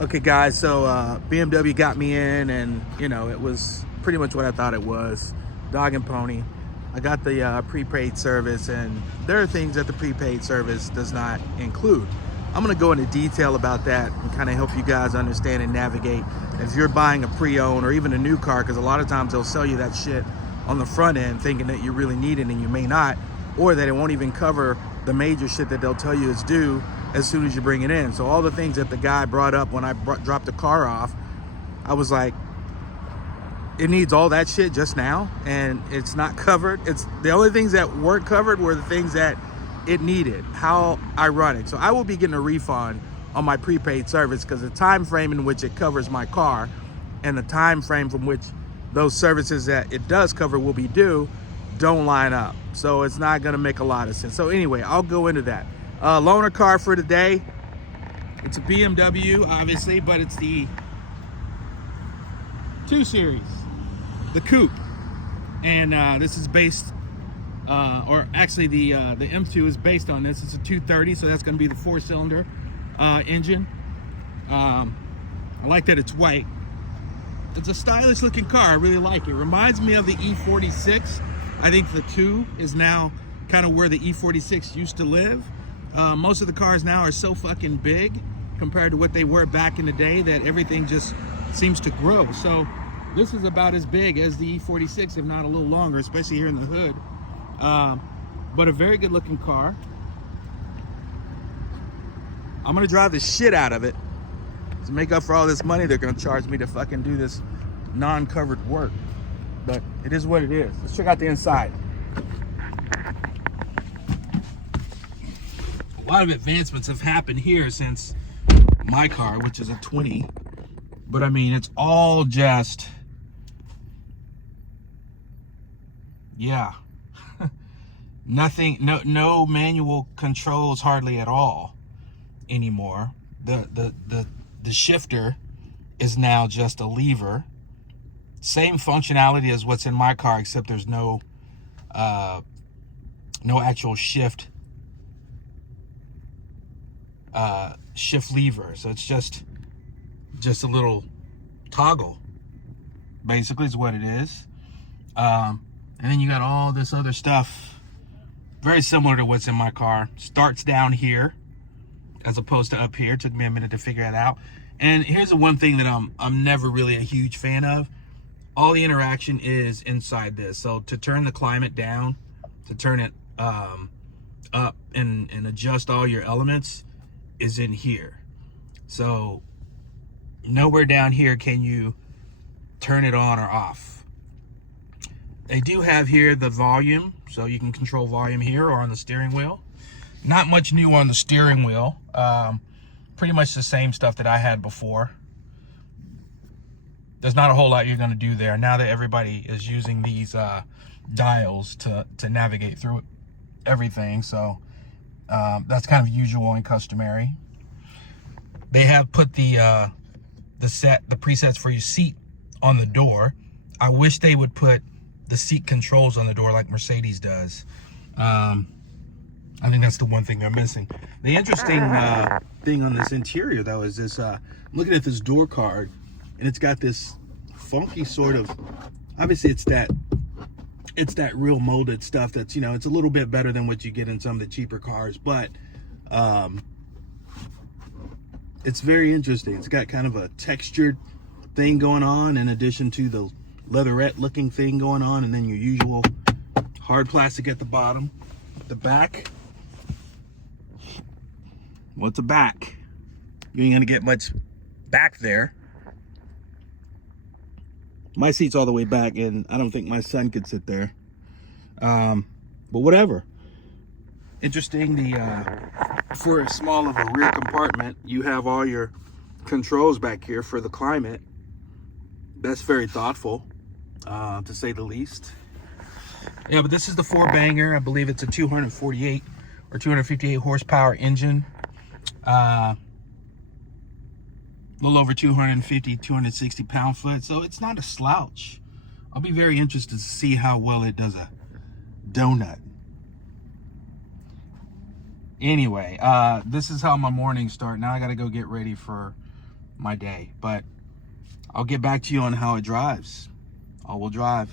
Okay, guys, so BMW got me in, and you know, it was pretty much what I thought it was. Dog and pony. I got the prepaid service, and there are things that the prepaid service does not include. I'm going to go into detail about that and kind of help you guys understand and navigate if you're buying a pre-owned or even a new car, because a lot of times they'll sell you that shit on the front end thinking that you really need it and you may not, or that it won't even cover the major shit that they'll tell you is due as soon as you bring it in. So all the things that the guy brought up when I dropped the car off, I was like, it needs all that shit just now, and it's not covered. It's the only things that weren't covered were the things that it needed. How ironic. So I will be getting a refund on my prepaid service because the time frame in which it covers my car and the time frame from which those services that it does cover will be due don't line up. So it's not going to make a lot of sense. So anyway, I'll go into that. Loaner car for today. It's a BMW, obviously, but it's the 2 Series, the coupe, and this is based, or actually the M2 is based on this. It's a 230, so that's going to be the 4-cylinder engine. I like that it's white. It's a stylish looking car. I really like it. Reminds me of the E46. I think the 2 is now kind of where the E46 used to live. Most of the cars now are so fucking big compared to what they were back in the day that everything just seems to grow. So this is about as big as the E46, if not a little longer, especially here in the hood. But a very good looking car. I'm gonna drive the shit out of it to make up for all this money they're gonna charge me to fucking do this non-covered work. But it is what it is. Let's check out the inside. A lot of advancements have happened here since my car, which is a 20. But I mean, it's all just, yeah. Nothing, no manual controls hardly at all anymore. The shifter is now just a lever. Same functionality as what's in my car, except there's no actual shift lever. So it's just a little toggle, basically, is what it is. And then you got all this other stuff very similar to what's in my car. Starts down here as opposed to up here. It took me a minute to figure that out. And here's the one thing that I'm never really a huge fan of. All the interaction is inside this. So to turn the climate down, to turn it up and adjust all your elements is in here. So nowhere down here can you turn it on or off. They do have here the volume, so you can control volume here or on the steering wheel. Not much new on the steering wheel. Pretty much the same stuff that I had before. There's not a whole lot you're going to do there now that everybody is using these dials to navigate through everything. So that's kind of usual and customary. They have put the presets for your seat on the door. I wish they would put the seat controls on the door like Mercedes does. I think that's the one thing they're missing. The interesting thing on this interior, though, is this. I'm looking at this door card, and it's got this funky sort of. Obviously, it's that real molded stuff. That's, you know, it's a little bit better than what you get in some of the cheaper cars, but it's very interesting. It's got kind of a textured thing going on in addition to the leatherette looking thing going on, and then your usual hard plastic at the bottom. The back, what's the back? You ain't gonna get much back there. My seat's all the way back, and I don't think my son could sit there. But whatever. Interesting. For as small of a rear compartment, you have all your controls back here for the climate. That's very thoughtful, to say the least. Yeah, but this is the 4-banger. I believe it's a 248 or 258 horsepower engine. A little over 250, 260 pound-foot. So it's not a slouch. I'll be very interested to see how well it does a donut. Anyway, this is how my mornings start. Now I got to go get ready for my day. But I'll get back to you on how it drives. All-wheel drive.